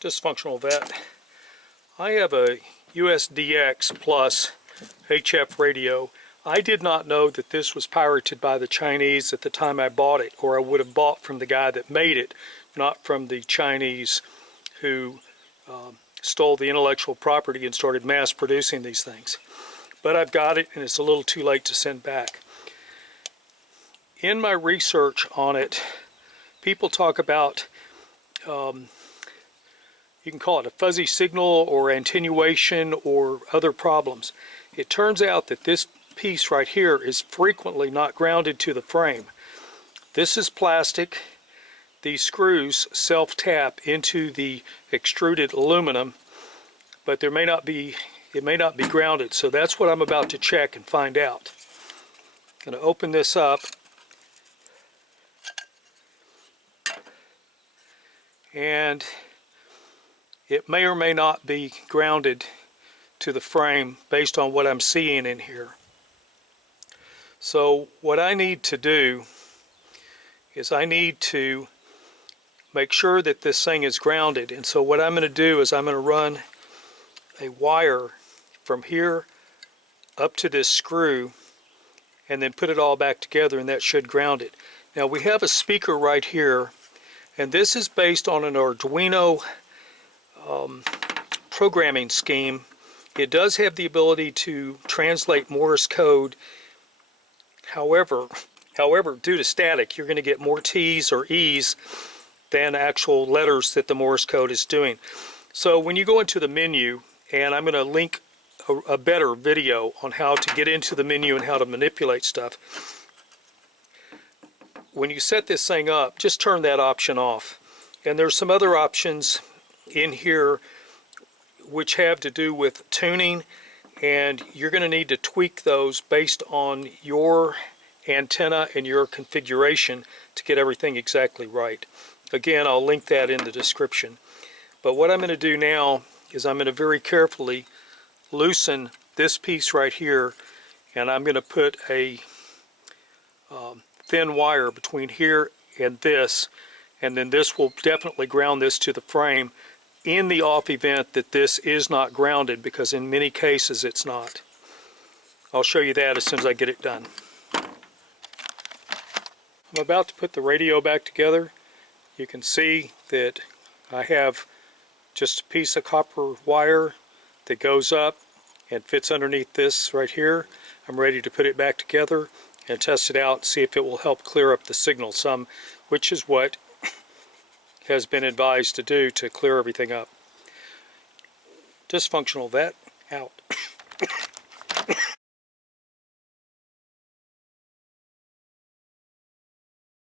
Dysfunctional vet. I have a USDX Plus HF radio. I did not know that this was pirated by the Chinese at the time I bought it, or I would have bought from the guy that made it, not from the Chinese who stole the intellectual property and started mass producing these things. But I've got it, and it's a little too late to send back. In my research on it, people talk about you can call it a fuzzy signal or attenuation or other problems. It turns out that this piece right here is frequently not grounded to the frame. This is plastic. These screws self-tap into the extruded aluminum, but it may not be grounded. So that's what I'm about to check and find out. I'm going to open this up. And it may or may not be grounded to the frame based on what I'm seeing in here. So what I need to do is I need to make sure that this thing is grounded. And so what I'm going to do is I'm going to run a wire from here up to this screw and then put it all back together, and that should ground it. Now we have a speaker right here, and this is based on an Arduino programming scheme. It does have the ability to translate Morse code. However, due to static, you're going to get more T's or E's than actual letters that the Morse code is doing. So when you go into the menu, and I'm going to link a better video on how to get into the menu and how to manipulate stuff. When you set this thing up, just turn that option off. And there's some other options in here which have to do with tuning, and you're going to need to tweak those based on your antenna and your configuration to get everything exactly right. Again, I'll link that in the description. But what I'm going to do now is I'm going to very carefully loosen this piece right here, and I'm going to put a thin wire between here and this, and then this will definitely ground this to the frame in the off event that this is not grounded, because in many cases it's not. I'll show you that as soon as I get it done. I'm about to put the radio back together. You can see that I have just a piece of copper wire that goes up and fits underneath this right here. I'm ready to put it back together and test it out and see if it will help clear up the signal some, which is what has been advised to do to clear everything up. Dysfunctional vet, out.